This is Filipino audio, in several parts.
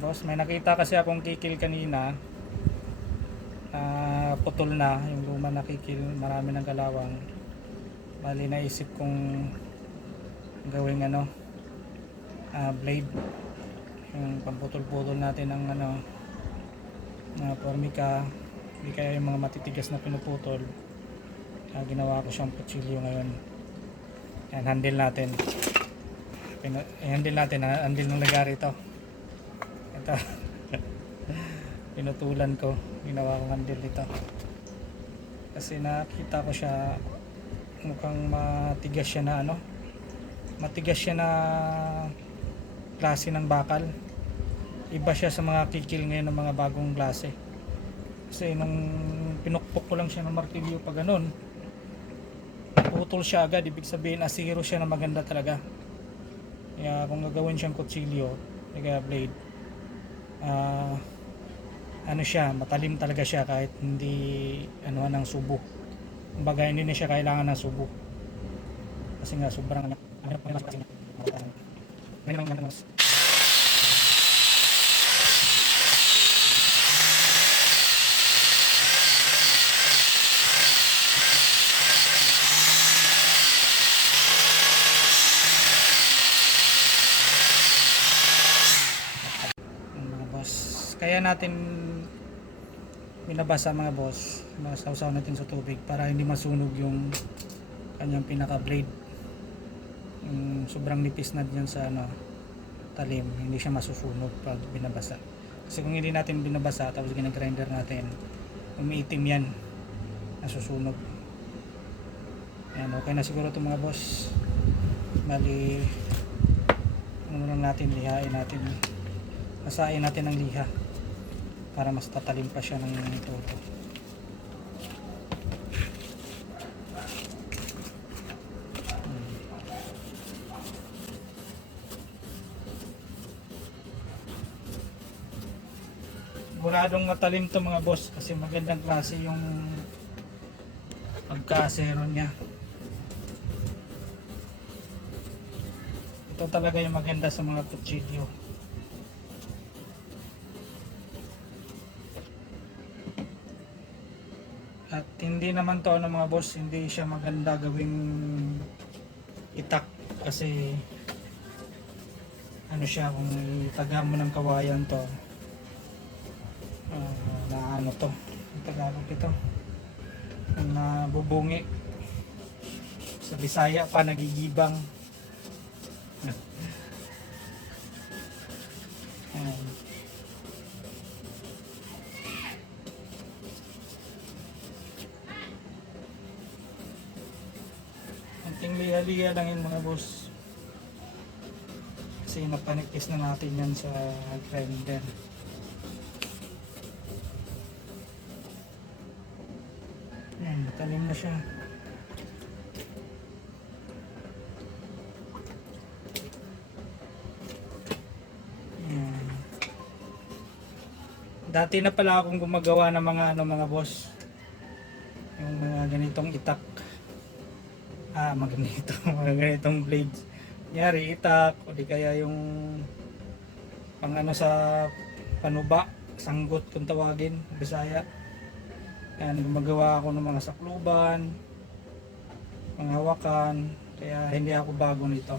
Tapos may nakita kasi akong kikil kanina. na putol na yung luma na kikil. Marami ng galawang. Bali naisip kong gawing ano ah, blade yung pamputol-putol natin ng ano na formica hindi kaya yung mga matitigas na pinuputol Ah, ginawa ko siyang kutsilyo ngayon yan handle natin Pinu- eh, handle natin ha? handle ng lagari ito ito pinutulan ko. Ginawa kong handle ito kasi nakita ko siya mukhang matigas siya na ano matigas siya na klase ng bakal. Iba siya sa mga kikil ngayon ng mga bagong klase. Kasi nung pinukpok ko lang siya ng martilyo pa ganun putol siya agad. Ibig sabihin asiro siya na maganda talaga. Kaya kung gagawin siyang kutsilyo kaya blade ah ano siya matalim talaga siya kahit hindi ano ng subo. Kumbaga hindi na siya kailangan ng subo. Kasi nga sobrang ano pa mas kasi naman ano mas Yung mga boss. Kaya natin binabasa mga boss. Masawsaw natin sa tubig para hindi masunog yung kanyang pinaka blade. Yung sobrang nipis na dyan sa ano, talim. Hindi siya masusunog pag binabasa. Kasi kung hindi natin binabasa tapos ginagrinder natin, umiitim yan. Nasusunog. Ayan, okay na siguro itong mga boss. Bali, ano natin, lihain natin masain natin ng liha para mas tatalim pa siya ng todo Hmm. Siguradong matalim to mga boss kasi magandang klase yung pagkasero niya. Ito talaga yung maganda sa mga kutsilyo. At hindi naman to ano mga boss, hindi siya maganda gawing itak kasi ano siya kung itaga mo ng kawayan to ah, na ano to Tagalog ito ang nabubungi sa Bisaya pa nagigibang Ayan. Liha-liha lang yun mga boss. Kasi napanikis na natin yan sa grinder. Yan, matalim na siya. Dati na pala akong gumagawa ng mga ano mga boss. Yung mga ganitong itak ah mga ganito mga ganitong blades. Nyari itak o di kaya yung pang ano sa panuba sanggot kung tawagin bisaya. Yan gumagawa ako ng mga sakluban mga hawakan kaya hindi ako bago nito.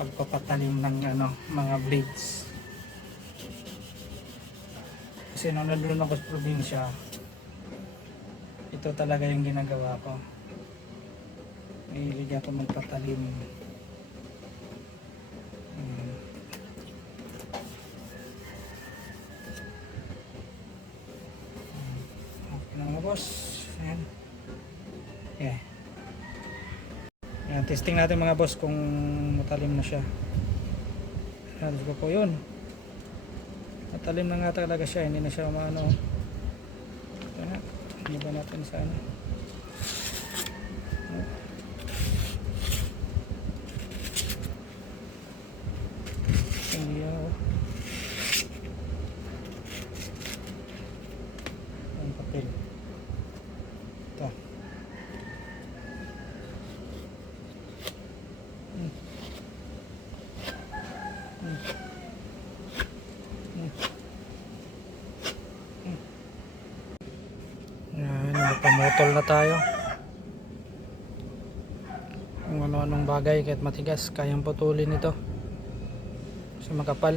Pagpapatalim ng ano mga blades. Kasi nung nandun ako sa probinsya ito talaga yung ginagawa ko. Mahilig ako magpatalim. Hmm. okay boss. Ayan. Yeah. Ayan, testing natin mga boss kung matalim na siya. Ayan, go po yun? Matalim na nga talaga siya hindi na siya ito na ba natin sa hindi ako ang papel ito Hmm. Putol na tayo. Kung ano-anong bagay kahit matigas kayang putulin ito kasi makapal.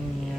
Yan.